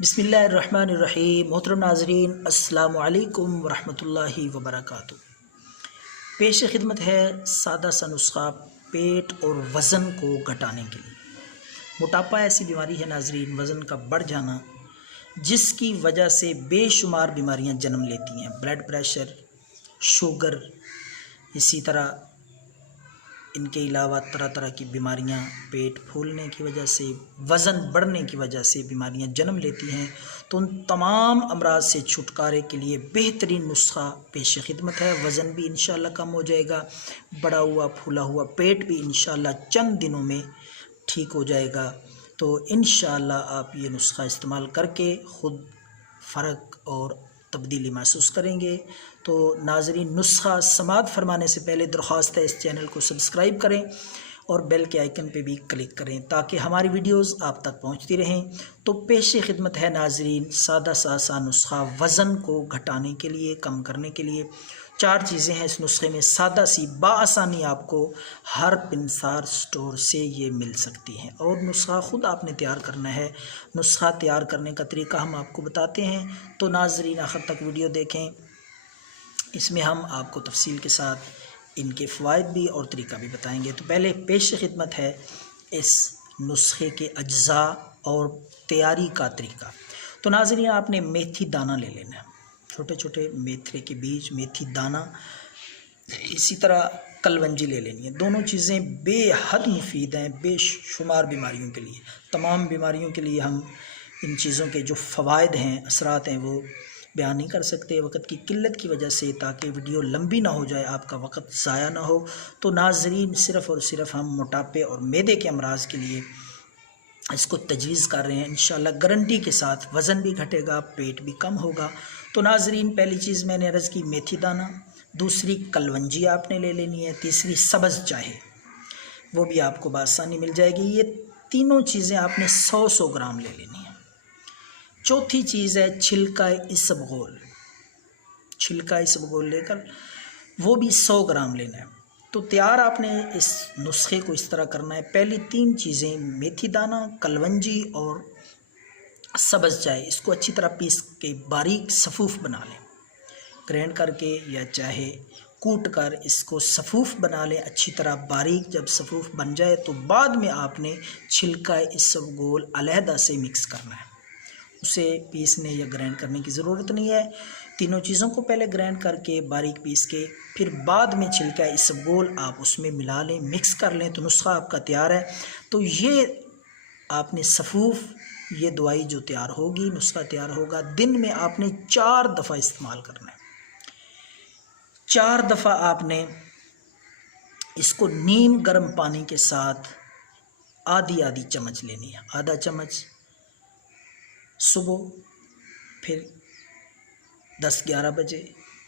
बिस्मिल्लाहिर्रहमानिर्रहीम। मोहतरम नाज़रीन, अस्सलामु अलैकुम वरहमतुल्लाहि वबरकातुहू। पेश खिदमत है सादा सा नुस्खा पेट और वज़न को घटाने के लिए। मोटापा ऐसी बीमारी है नाज़रीन, वज़न का बढ़ जाना, जिसकी वजह से बेशुमार बीमारियां जन्म लेती हैं। ब्लड प्रेशर, शुगर, इसी तरह इनके अलावा तरह तरह की बीमारियां पेट फूलने की वजह से, वज़न बढ़ने की वजह से बीमारियां जन्म लेती हैं। तो उन तमाम अमराज से छुटकारे के लिए बेहतरीन नुस्खा पेश खिदमत है। वज़न भी इंशाअल्लाह कम हो जाएगा, बढ़ा हुआ फूला हुआ पेट भी इंशाअल्लाह चंद दिनों में ठीक हो जाएगा। तो इंशाअल्लाह आप ये नुस्खा इस्तेमाल करके ख़ुद फ़र्क और तब्दीली महसूस करेंगे। तो नाज़रीन, नुस्खा समाअत फरमाने से पहले दरख्वास्त है इस चैनल को सब्सक्राइब करें और बेल के आइकन पे भी क्लिक करें ताकि हमारी वीडियोस आप तक पहुंचती रहें। तो पेश खिदमत है नाज़रीन सादा सा आसान नुस्खा वज़न को घटाने के लिए, कम करने के लिए। 4 चीज़ें हैं इस नुस्खे में, सादा सी बाआसानी आपको हर पिनसार स्टोर से ये मिल सकती हैं। और नुस्खा ख़ुद आपने तैयार करना है। नुस्खा तैयार करने का तरीका हम आपको बताते हैं, तो नाज़रीन आखिर तक वीडियो देखें। इसमें हम आपको तफसील के साथ इनके फ़वाइद भी और तरीका भी बताएंगे। तो पहले पेश खिदमत है इस नुस्खे के अज्जा और तैयारी का तरीका। तो नाज़रीन, आपने मेथी दाना ले लेना है, छोटे छोटे मेथरे के बीज मेथी दाना, इसी तरह कलवंजी ले लेनी है। दोनों चीज़ें बेहद मुफीद हैं बेशुमार बीमारियों के लिए। तमाम बीमारियों के लिए हम इन चीज़ों के जो फ़वाइद हैं, असरात हैं, वो बयान नहीं कर सकते वक़्त की किल्लत की वजह से, ताकि वीडियो लंबी ना हो जाए, आपका वक़्त ज़ाया ना हो। तो नाज़रीन, सिर्फ़ और सिर्फ हम मोटापे और मैदे के अमराज के लिए इसको तजवीज़ कर रहे हैं। इंशाअल्लाह गारंटी के साथ वज़न भी घटेगा, पेट भी कम होगा। तो नाज़रीन, पहली चीज़ मैंने अर्ज़ की मेथी दाना, दूसरी कलवंजी आपने ले लेनी है, तीसरी सब्ज़ चाय, वो भी आपको बआसानी मिल जाएगी। ये तीनों चीज़ें आपने 100 ग्राम ले लेनी है। चौथी चीज़ है छिलका इसबगोल, छिलका इसबगोल लेकर वो भी 100 ग्राम लेना है। तो तैयार आपने इस नुस्खे को इस तरह करना है। पहली 3 चीज़ें मेथी दाना, कलवंजी और सब्ज़ चाय, इसको अच्छी तरह पीस के बारीक सफ़ूफ़ बना लें, ग्राइंड करके या चाहे कूट कर इसको सफ़ूफ़ बना लें अच्छी तरह बारीक। जब सफ़ूफ़ बन जाए तो बाद में आपने छिलका इसबगोल अलहदा से मिक्स करना है, उसे पीसने या ग्राइंड करने की ज़रूरत नहीं है। तीनों चीज़ों को पहले ग्राइंड करके बारीक पीस के फिर बाद में छिलका इसबगोल आप उसमें मिला लें, मिक्स कर लें, तो नुस्खा आपका तैयार है। तो ये आपने सफ़ूफ़, ये दवाई जो तैयार होगी, नुस्खा तैयार होगा, दिन में आपने 4 दफ़ा इस्तेमाल करना है। 4 दफ़ा आपने इसको नीम गर्म पानी के साथ आधी आधी चम्मच लेनी है। आधा चम्मच सुबह, फिर 10-11 बजे,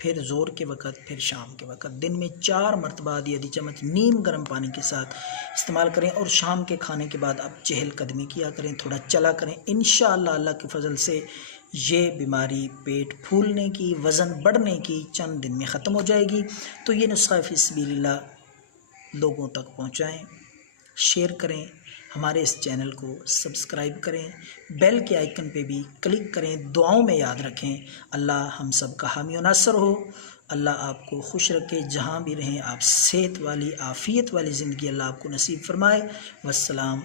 फिर ज़ोर के वक़्त, फिर शाम के वक़्त। दिन में 4 मरतबा आधी आधी चम्मच नीम गर्म पानी के साथ इस्तेमाल करें। और शाम के खाने के बाद आप चहलकदमी किया करें, थोड़ा चला करें। इंशाअल्लाह अल्लाह के फजल से ये बीमारी पेट फूलने की, वज़न बढ़ने की चंद दिन में ख़त्म हो जाएगी। तो ये नुस्खा फ़ी सबिलिल्लाह लोगों तक पहुँचाएँ, शेयर करें, हमारे इस चैनल को सब्सक्राइब करें, बेल के आइकन पे भी क्लिक करें। दुआओं में याद रखें। अल्लाह हम सब का हामी और नासर हो। अल्लाह आपको खुश रखे, जहाँ भी रहें आप सेहत वाली, आफ़ियत वाली ज़िंदगी अल्लाह आपको नसीब फरमाए। वस्सलाम।